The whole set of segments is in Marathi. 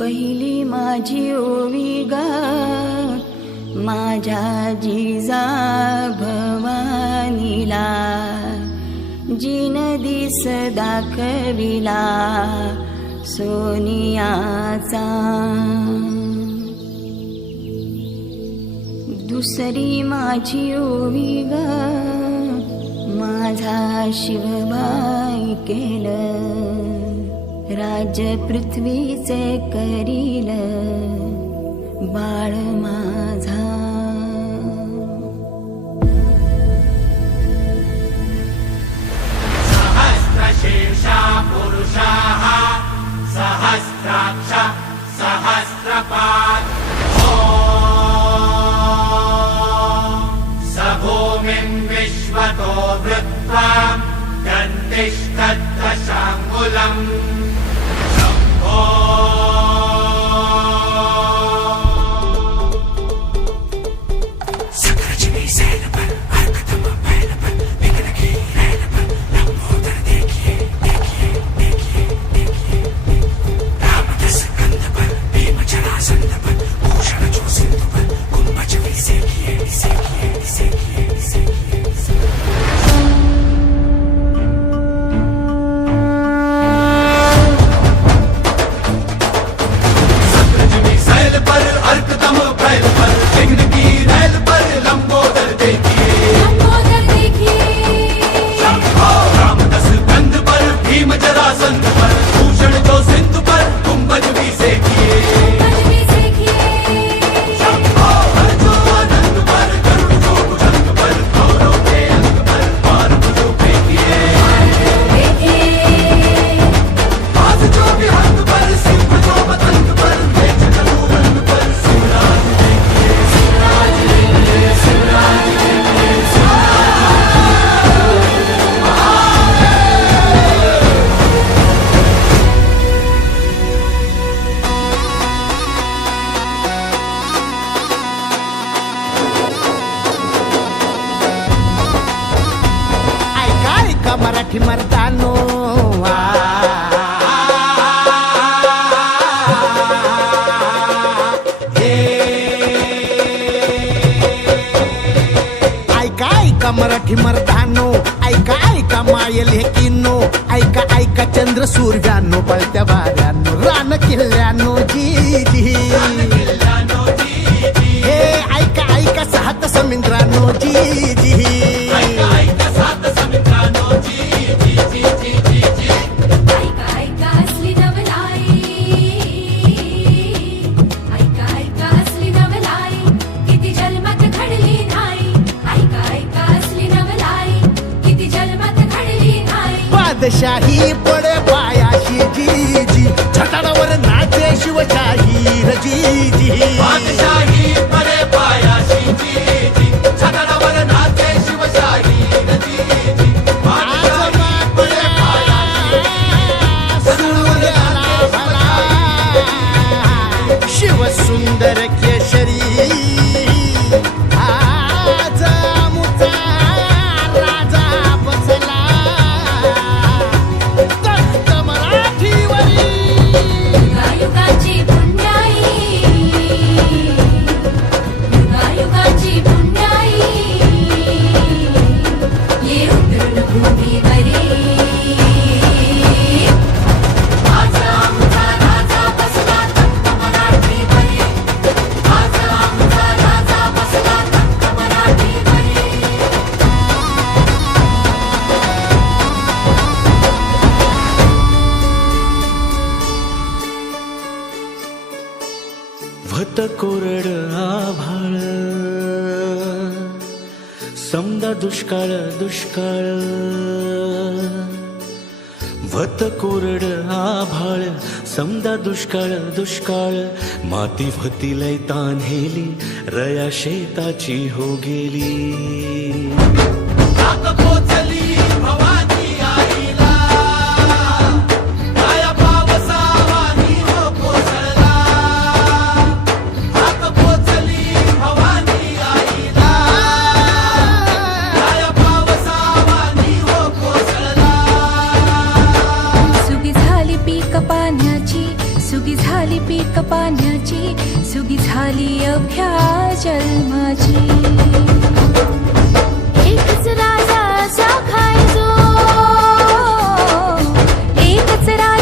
पहिली माझी ओवी गा माझ्या जिजा भवानीला. जिन दिस दाखविला सोनियाचा. दुसरी माझी ओवी ग माझा शिवबाई केलं. राज पृथ्वीचे करील बाळ माझा. lăng lòng con si Martano. ऐका ऐका मराठी मर्दानो ऐका ऐका मायल हे किनो ऐका ऐका चंद्र सूर्यानो पळत्या वाऱ्यानो रान किल्ल्यानो जी जी ऐका ऐका सहात समिंद्रानो जी आदिलशाही पडे पायाशी जीजी. छटाडावर नाचे शिवशाही रजीजी. फक्त कोरड आभाळ. समदा दुष्काळ दुष्काळ. वत कोरड आभाळ. समदा दुष्काळ दुष्काळ. माती भती लय तान तान्हेली रया शेताची हो गेली. सुगी झाली पीक पाण्याची सुगी झाली अभ्या जन्माची एकच राजा असा खायचो एकच राजा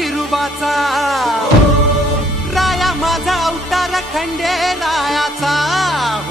लेख राया माझा अवतार खंडे रायाचा हो